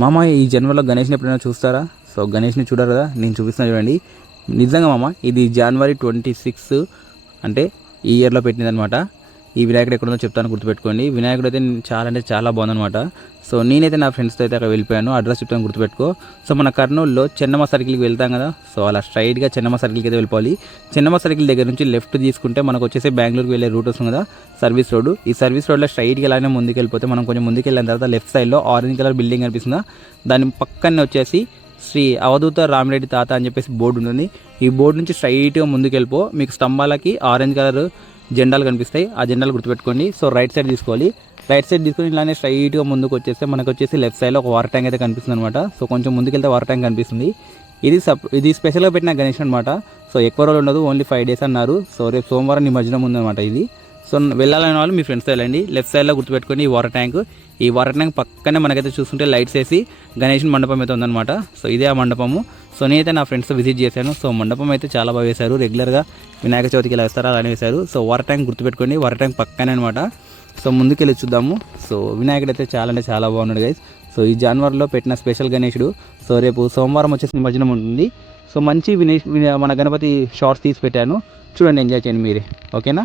మామ ఈ జనవరిలో గణేష్ని ఎప్పుడైనా చూస్తారా? సో గణేష్ని చూడరు కదా, నేను చూపిస్తున్నా చూడండి. నిజంగా మామ ఇది జనవరి 26 అంటే ఈ ఇయర్లో పెట్టిందనమాట. ఈ వినాయకుడు ఎక్కడుందో చెప్తాను, గుర్తుపెట్టుకోండి. వినాయకుడు అయితే చాలా అంటే చాలా బాగుందనమాట. సో నేనైతే నా ఫ్రెండ్స్తో అయితే అక్కడ వెళ్ళిపోయాను. అడ్రస్ చెప్తాను, గుర్తుపెట్టుకో. సో మన కర్నూలులో చెన్నమ్మ సర్కిల్కి వెళ్తాం కదా, సో అలా స్ట్రైట్గా చెన్నమ్మ సర్కిల్కి అయితే వెళ్ళిపోవాలి. చెన్నమ్మ సర్కిల్ దగ్గర నుంచి లెఫ్ట్ తీసుకుంటే మనకు వచ్చేసి బెంగళూరుకి వెళ్ళే రూట్ వస్తుంది కదా, సర్వీస్ రోడ్. ఈ సర్వీస్ రోడ్లో స్ట్రైట్గా ఇలానే ముందుకు వెళ్ళిపోతే మనం కొంచెం ముందుకు వెళ్ళిన తర్వాత లెఫ్ట్ సైడ్లో ఆరెంజ్ కలర్ బిల్డింగ్ కనిపిస్తుందా, దాని పక్కనే వచ్చేసి శ్రీ అవధూత రామిరెడ్డి తాత అని చెప్పేసి బోర్డు ఉంటుంది. ఈ బోర్డు నుంచి స్ట్రైట్గా ముందుకు వెళ్ళిపో, మీకు స్తంభాలకి ఆరెంజ్ కలర్ జెండాలు కనిపిస్తాయి. ఆ జెండాలు గుర్తుపెట్టుకోండి. సో రైట్ సైడ్ తీసుకోవాలి. రైట్ సైడ్ తీసుకొని ఇలానే స్ట్రైట్గా ముందుకు వచ్చేస్తే మనకు వచ్చేసి లెఫ్ట్ సైడ్లో ఒక వాటర్ ట్యాంక్ అయితే కనిపిస్తుంది అనమాట. సో కొంచెం ముందుకెళ్తే వాటర్ ట్యాంక్ కనిపిస్తుంది. ఇది స్పెషల్గా పెట్టిన గణేష్ అనమాట. సో ఎక్కువ రోజులు ఉండదు, ఓన్లీ 5 days అన్నారు. సో రేపు సోమవారం నిమజ్జనం ఉందన్నమాట ఇది. సో వెళ్ళాలని వాళ్ళు మీ ఫ్రెండ్స్తో వెళ్ళండి. లెఫ్ట్ సైడ్లో గుర్తుపెట్టుకొని ఈ వాటర్ ట్యాంక్. ఈ వాటర్ ట్యాంక్ పక్కనే మనకైతే చూస్తుంటే లైట్స్ వేసి గణేష్ మండపం అయితే ఉందన్నమాట. సో ఇదే ఆ మండపము. సో నేనైతే నా ఫ్రెండ్స్తో విజిట్ చేశాను. సో మండపం అయితే చాలా బాగా వేశారు. రెగ్యులర్గా వినాయక చవితికి ఇలా వేస్తారా అలానే వేశారు. సో వాటర్ ట్యాంక్ గుర్తుపెట్టుకోండి, వాటర్ ట్యాంక్ పక్కనే అనమాట. సో ముందుకెళ్ళి చూద్దాము. సో వినాయకుడు అయితే చాలా అంటే చాలా బాగున్నాడు గైస్. సో ఈ జనవరిలో పెట్టిన స్పెషల్ గణేషుడు. సో రేపు సోమవారం వచ్చేసి నిమజ్జనం ఉంటుంది. సో మంచి మన గణపతి షార్ట్స్ తీసి పెట్టాను, చూడండి, ఎంజాయ్ చేయండి మీరే. ఓకేనా?